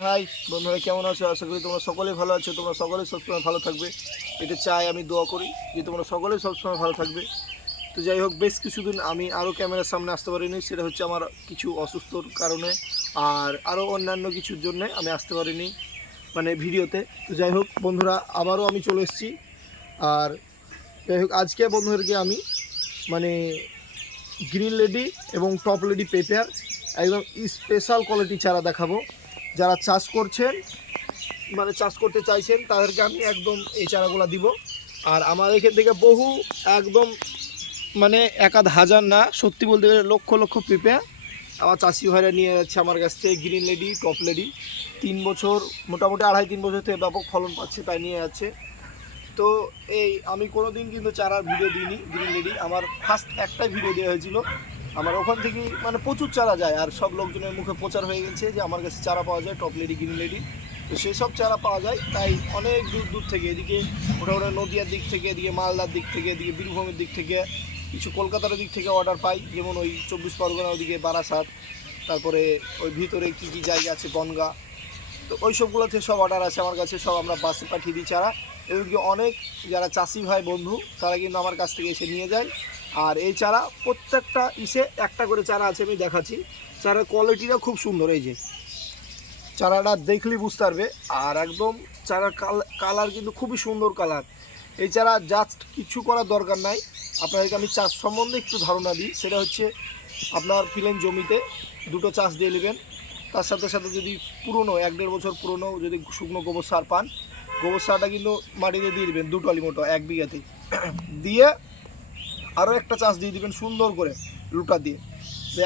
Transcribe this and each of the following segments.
High, বন্ধুরা, কেমন আছো? আশা করি তোমরা সকলেই ভালো আছো। তোমরা সকলেই সবসময় ভালো থাকবে। এটা চাই আমি দোয়া করি যে তোমরা সকলেই সবসময় ভালো থাকবে। তো যাই হোক, বেশ কিছুদিন আমি আরও ক্যামেরার সামনে আসতে পারিনি। সেটা হচ্ছে আমার কিছু অসুস্থর কারণে আর আরও অন্যান্য কিছুর জন্যে আমি আসতে পারিনি মানে ভিডিওতে। তো যাই হোক, বন্ধুরা, আবারও আমি চলে এসেছি। আর যাই হোক, আজকে বন্ধুদেরকে আমি মানে গ্রিন লেডি এবং টপ লেডি পেপার একদম স্পেশাল কোয়ালিটি চারা দেখাবো। যারা চাষ করছেন মানে চাষ করতে চাইছেন, তাদেরকে আমি একদম এই চারাগুলো দিব। আর আমার এখান থেকে বহু একদম মানে একাধ হাজার না, সত্যি বলতে গেলে লক্ষ লক্ষ পেঁপে আমার চাষি ভাইরা নিয়ে যাচ্ছে আমার কাছ থেকে, গ্রিন লেডি, টপ লেডি। তিন বছর, মোটামুটি আড়াই তিন বছর থেকে ব্যাপক ফলন পাচ্ছে, তাই নিয়ে যাচ্ছে। তো এই, আমি কোনো দিন কিন্তু চারার ভিডিও দিইনি, গ্রিন লেডি। আমার ফার্স্ট একটাই ভিডিও দেওয়া হয়েছিল আমার ওখান থেকেই মানে প্রচুর চারা যায়, আর সব লোকজনের মুখে প্রচার হয়ে গেছে যে আমার কাছে চারা পাওয়া যায় টপ লেডি গ্রিন লেডি তো সেসব চারা পাওয়া যায়, তাই অনেক দূর দূর থেকে এদিকে মোটামুটি নদিয়ার দিক থেকে, এদিকে মালদার দিক থেকে, এদিকে বীরভূমের দিক থেকে, কিছু কলকাতার দিক থেকে অর্ডার পাই। যেমন ওই চব্বিশ পরগনা ওদিকে বারাসাত, তারপরে ওই ভিতরে কী কী জায়গা আছে, বনগা। তো ওই সবগুলোতে সব অর্ডার আছে, আমার কাছে সব আমরা বাসে পাঠিয়ে দিই চারা। এমনকি অনেক যারা চাষি ভাই, বন্ধু, তারা কিন্তু আমার কাছ থেকে এসে নিয়ে যায়। আর এই চারা প্রত্যেকটা ইসে একটা করে চারা আছে, আমি দেখাচ্ছি। চারার কোয়ালিটিটা খুব সুন্দর, এই যে। চারাটা দেখলেই বুঝতে পারবে। আর একদম চারার কালার কিন্তু খুবই সুন্দর কালার। এই চারা জাস্ট কিছু করার দরকার নাই। আপনাদেরকে আমি চাষ সম্বন্ধে একটু ধারণা দিই। সেটা হচ্ছে আপনার প্লেন জমিতে দুটো চাষ দিয়ে নেবেন। তার সাথে সাথে যদি পুরনো, এক দেড় বছর পুরনো যদি শুকনো গোবর সার পান, গোবর সারটা কিন্তু মাটিতে দিয়ে দেবেন, দুটো আলি মতো এক বিঘাতেই। দিয়ে আরও একটা চাষ দিয়ে দিবেন সুন্দর করে লুটা দিয়ে।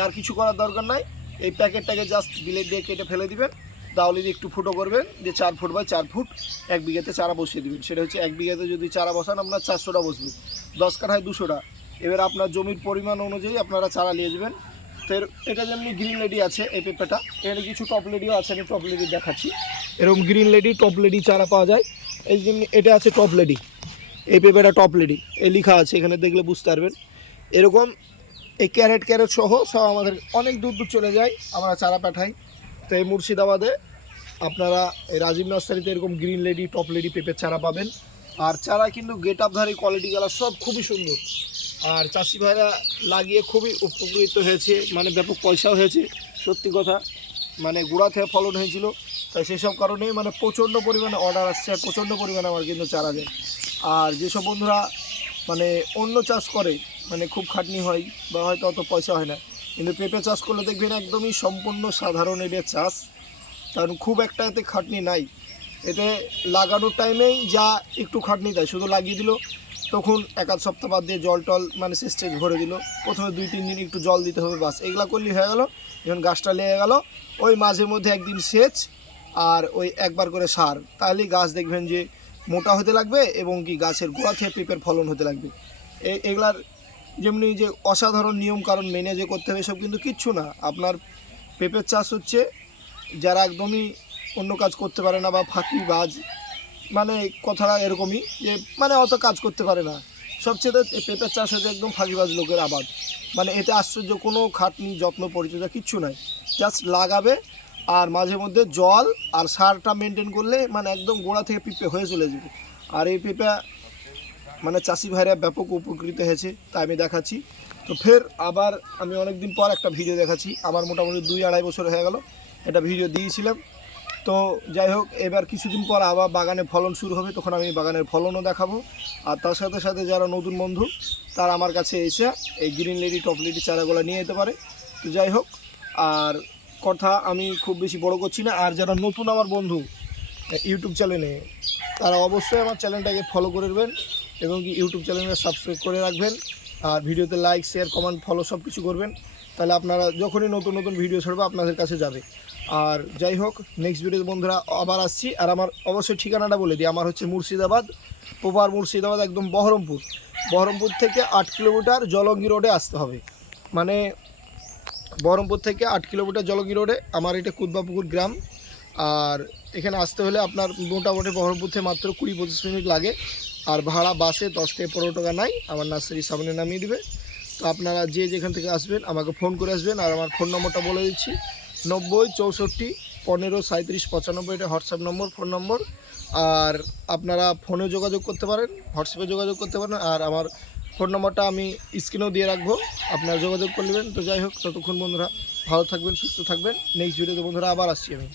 আর কিছু করার দরকার নাই। এই প্যাকেটটাকে জাস্ট বিলেট দিয়ে কেটে ফেলে দিবেন। তাহলে দিয়ে একটু ফুটো করবেন যে চার ফুট বাই চার ফুট এক বিঘাতে চারা বসিয়ে দিবেন। সেটা হচ্ছে এক বিঘাতে যদি চারা বসান, আপনার চারশোটা বসবে। দশ কাঠায় দুশোটা। এবার আপনার জমির পরিমাণ অনুযায়ী আপনারা চারা নিয়ে যাবেন। তো এটা যেমনি গ্রিন লেডি আছে এই পেঁপেটা এখানে কিছু টপ লেডিও আছে, আমি টপ লেডি দেখাচ্ছি। এরকম গ্রিন লেডি টপ লেডি চারা পাওয়া যায়। এই যেমনি এটা আছে টপ লেডি এই পেঁপেটা টপ লেডি এ লেখা আছে, এখানে দেখলে বুঝতে পারবেন। এরকম এই ক্যারেট ক্যারেট সহ সব আমাদের অনেক দূর দূর চলে যায়, আমরা চারা পাঠাই। তো এই মুর্শিদাবাদে আপনারা এই রাজীব নার্সারিতে এরকম গ্রিন লেডি টপ লেডি পেঁপের চারা পাবেন। আর চারা কিন্তু গেট আপধারী কোয়ালিটি গেলা সব খুবই সুন্দর। আর চাষি ভাইরা লাগিয়ে খুবই উপকৃত হয়েছে মানে ব্যাপক পয়সাও হয়েছে, সত্যি কথা। মানে গোড়া থেকে ফলন হয়েছিল, তাই সেসব কারণেই মানে প্রচণ্ড পরিমাণে অর্ডার আসছে আর প্রচণ্ড পরিমাণে আমার কিন্তু চারা দেয় আর যেসব বন্ধুরা মানে অন্য চাষ করে মানে খুব খাটনি হয় বা হয়তো অত পয়সা হয় না, কিন্তু পেঁপে চাষ করলে দেখবেন একদমই সম্পূর্ণ সাধারণ এটা চাষ, কারণ খুব একটা এতে খাটনি নাই। এতে লাগানোর টাইমেই যা একটু খাটনি দেয়, শুধু লাগিয়ে দিল, তখন এক আধ সপ্তাহ বাদ দিয়ে জল টল মানে সিস্টেজ ভরে দিল। প্রথমে দুই, তিন দিন একটু জল দিতে হবে বাস, এগুলা করলে হয়ে গেল, যখন গাছটা লেগে গেল, ওই মাঝে মধ্যে একদিন সেচ আর ওই একবার করে সার, তাহলেই গাছ দেখবেন যে মোটা হতে লাগবে এবং কি গাছের গোড়া থেকে পেঁপের ফলন হতে লাগবে। এগুলার যেমনি যে অসাধারণ নিয়ম কারণ মেনে যে করতে হবে সব কিন্তু কিচ্ছু না। আপনার পেঁপের চাষ হচ্ছে, যারা একদমই অন্য কাজ করতে পারে না বা ফাঁকি বাজ মানে কথাটা এরকমই যে মানে অত কাজ করতে পারে না। সবচেয়ে পেঁপের চাষ হচ্ছে একদম ফাঁকিবাজ লোকের আবাদ। মানে এতে আশ্চর্য কোনো খাটনি, যত্ন, পরিচর্যা কিচ্ছু নাই। জাস্ট লাগাবে আর মাঝে মধ্যে জল আর সারটা মেনটেন করলে মানে একদম গোড়া থেকে পিঁপে হয়ে চলে যাবে। আর এই পেঁপে মানে চাষি ভাইরা ব্যাপক উপকৃত হয়েছে তাই আমি দেখাচ্ছি। তো ফের আবার আমি অনেক দিন পর একটা ভিডিও দেখাচ্ছি। আমার মোটামুটি দুই আড়াই বছর হয়ে গেল, একটা ভিডিও দিয়েছিলাম। তো যাই হোক, এবার কিছুদিন পর আবার বাগানে ফলন শুরু হবে, তখন আমি বাগানের ফলনও দেখাবো। আর তার সাথে সাথে যারা নতুন বন্ধু, তারা আমার কাছে এসে এই গ্রিন লেডি টপ লেডি চারাগুলো নিয়ে যেতে পারে। তো যাই হোক, আর কথা আমি খুব বেশি বড় করছি না। আর যারা নতুন আমার বন্ধু ইউটিউব চ্যানেলে তারা অবশ্যই আমার চ্যানেলটাকে ফলো করে দেবেন এবং কি ইউটিউব চ্যানেলটা সাবস্ক্রাইব করে রাখবেন। আর ভিডিওতে লাইক শেয়ার কমেন্ট ফলো সব কিছু করবেন। তাহলে আপনারা যখনই নতুন নতুন ভিডিও ছাড়বে, আপনাদের কাছে যাবে। আর যাই হোক নেক্সট ভিডিওতে বন্ধুরা আবার আসছি। আর আমার অবশ্যই ঠিকানাটা বলে দিই। আমার হচ্ছে মুর্শিদাবাদ, প্রপার মুর্শিদাবাদ, একদম বহরমপুর। বহরমপুর থেকে আট কিলোমিটার জলঙ্গি রোডে আসতে হবে। মানে বহরমপুর থেকে আট কিলোমিটার জলঙ্গি রোডে। আমার এটা কুদবাপুকুর গ্রাম। আর এখানে আসতে হলে আপনার মোটামুটি বহরমপুর থেকে মাত্র কুড়ি পঁচিশ মিনিট লাগে। আর ভাড়া বাসে দশ থেকে পনেরো টাকা নাই। আমার নার্সারির সামনে নামিয়ে দেবে। তো আপনারা যে যেখান থেকে আসবেন, আমাকে ফোন করে আসবেন। আর আমার ফোন নম্বরটা বলে দিচ্ছি। নব্বই চৌষট্টি পনেরো সাঁত্রিশ পঁচানব্বই, এটা হোয়াটসঅ্যাপ নম্বর, ফোন নম্বর। আর আপনারা ফোনে যোগাযোগ করতে পারেন, হোয়াটসঅ্যাপে যোগাযোগ করতে পারেন। আর আমার ফোন নম্বরটা আমি স্ক্রিনেও দিয়ে রাখব। আপনারা যোগাযোগ করে নেবেন। তো যাই হোক, ততক্ষণ বন্ধুরা ভালো থাকবেন, সুস্থ থাকবেন। নেক্সট ভিডিওতে বন্ধুরা আবার আসছি আমি।